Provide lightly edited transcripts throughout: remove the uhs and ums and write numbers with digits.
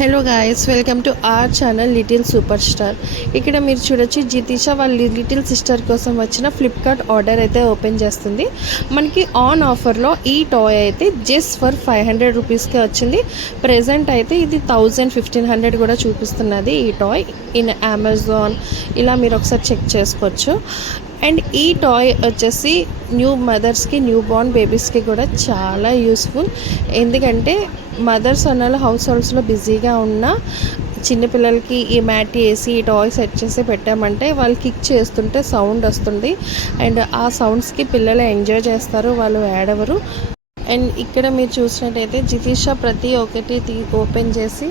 Hello guys, welcome to our channel little super star. ఇక్కడ మీరు చూడొచ్చు, జితీష వాళ్ళ లిటిల్ సిస్టర్ కోసం వచ్చిన ఫ్లిప్కార్ట్ ఆర్డర్ అయితే ఓపెన్ చేస్తుంది. మనకి ఆన్ ఆఫర్లో ఈ టాయ్ అయితే జస్ట్ ఫర్ 500 రూపీస్కే వచ్చింది. ప్రెజెంట్ అయితే ఇది 1500 కూడా చూపిస్తున్నది ఈ టాయ్ ఇన్ అమెజాన్. ఇలా మీరు ఒకసారి చెక్ చేసుకోవచ్చు. అండ్ ఈ టాయ్ వచ్చేసి న్యూ మదర్స్కి, న్యూ బోర్న్ బేబీస్కి కూడా చాలా యూస్ఫుల్. ఎందుకంటే మదర్స్ అన్న హౌస్ హోల్డ్స్లో బిజీగా ఉన్న చిన్నపిల్లలకి ఈ మ్యాట్ వేసి ఈ టాయ్ సెట్ చేసి పెట్టామంటే వాళ్ళు కిక్ చేస్తుంటే సౌండ్ వస్తుంది. అండ్ ఆ సౌండ్స్కి పిల్లలు ఎంజాయ్ చేస్తారు, వాళ్ళు ఏడవరు. అండ్ ఇక్కడ మీరు చూసినట్టయితే జితీష ప్రతి ఒక్కటి ఓపెన్ చేసి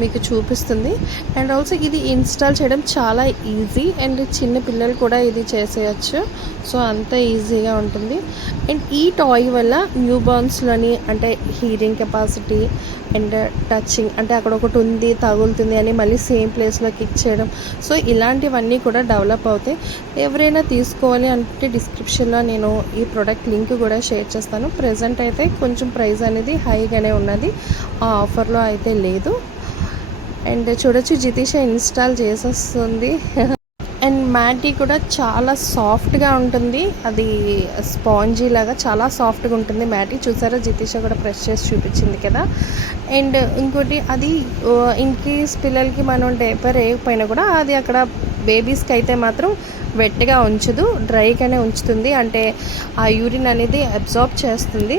మీకు చూపిస్తుంది. అండ్ ఆల్సో ఇది ఇన్స్టాల్ చేయడం చాలా ఈజీ, అండ్ చిన్న పిల్లలు కూడా ఇది చేసేయచ్చు. సో అంత ఈజీగా ఉంటుంది. అండ్ ఈ టాయ్ వల్ల న్యూ బోర్న్స్లోని అంటే హీరింగ్ కెపాసిటీ అండ్ టచింగ్, అంటే అక్కడ ఒకటి ఉంది తగులుతుంది అని మళ్ళీ సేమ్ ప్లేస్లో కిక్ చేయడం, సో ఇలాంటివన్నీ కూడా డెవలప్ అవుతాయి. ఎవరైనా తీసుకోవాలి అంటే డిస్క్రిప్షన్లో నేను ఈ ప్రోడక్ట్ లింక్ కూడా షేర్ చేస్తాను. ప్రెజెంట్ అయితే కొంచెం ప్రైస్ అనేది హైగానే ఉన్నది, ఆ ఆఫర్లో అయితే లేదు. అండ్ చూడొచ్చు, జితీష ఇన్స్టాల్ చేసేస్తుంది. అండ్ మ్యాటీ కూడా చాలా సాఫ్ట్గా ఉంటుంది, అది స్పాంజీ లాగా చాలా సాఫ్ట్గా ఉంటుంది మ్యాటీ. చూసారా, జితీష కూడా ప్రెస్ చేసి చూపించింది కదా. అండ్ ఇంకోటి, అది ఇన్ కేస్ పిల్లలకి మనం డైపర్ వేయకపోయినా కూడా అది అక్కడ బేబీస్కి అయితే మాత్రం వెట్గా ఉంచదు, డ్రైగానే ఉంచుతుంది. అంటే ఆ యూరిన్ అనేది అబ్జార్బ్ చేస్తుంది.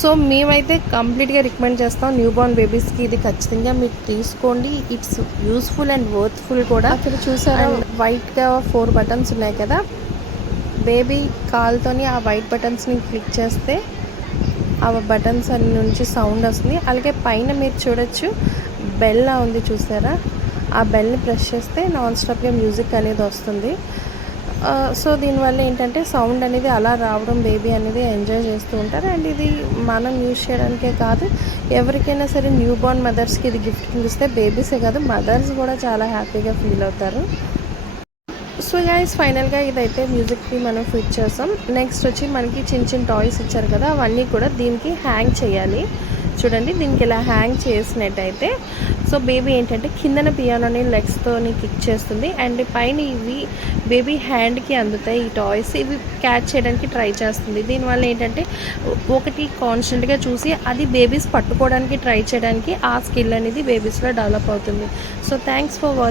సో మేమైతే కంప్లీట్గా రికమెండ్ చేస్తాం న్యూ బోర్న్ బేబీస్కి. ఇది ఖచ్చితంగా మీరు తీసుకోండి, ఇట్స్ యూస్ఫుల్ అండ్ వర్త్ఫుల్ కూడా. అక్కడ చూసారా, వైట్గా 4 బటన్స్ ఉన్నాయి కదా, బేబీ కాల్తోని ఆ వైట్ బటన్స్ని క్లిక్ చేస్తే ఆ బటన్స్ అన్ని నుంచి సౌండ్ వస్తుంది. అలాగే పైన మీరు చూడొచ్చు బెల్ ఉంది, చూసారా, ఆ బెల్ని ప్రెస్ చేస్తే నాన్ స్టాప్గా మ్యూజిక్ అనేది వస్తుంది. సో దీనివల్ల ఏంటంటే సౌండ్ అనేది అలా రావడం, బేబీ అనేది ఎంజాయ్ చేస్తూ ఉంటారు. అండ్ ఇది మనం యూజ్ చేయడానికే కాదు, ఎవరికైనా సరే న్యూ బోర్న్ మదర్స్కి ఇది గిఫ్ట్ కింద ఇస్తే బేబీసే కాదు మదర్స్ కూడా చాలా హ్యాపీగా ఫీల్ అవుతారు. సో గైస్, ఫైనల్గా ఇదైతే మ్యూజిక్కి మనం ఫిట్ చేస్తాం. నెక్స్ట్ వచ్చి మనకి చిన్న చిన్న టాయ్స్ ఇచ్చారు కదా, అవన్నీ కూడా దీనికి హ్యాంగ్ చేయాలి. చూడండి, దీనికి ఇలా హ్యాంగ్ చేసినట్టయితే సో బేబీ ఏంటంటే కిందన పియానోని లెగ్స్తోని కిక్ చేస్తుంది, అండ్ పైన ఇవి బేబీ హ్యాండ్కి అందుతాయి. ఈ టాయ్స్ ఇవి క్యాచ్ చేయడానికి ట్రై చేస్తుంది. దీనివల్ల ఏంటంటే ఒకటి కాన్స్టెంట్గా చూసి అది బేబీస్ పట్టుకోవడానికి ట్రై చేయడానికి ఆ స్కిల్ అనేది బేబీస్లో డెవలప్ అవుతుంది. So thanks for watching.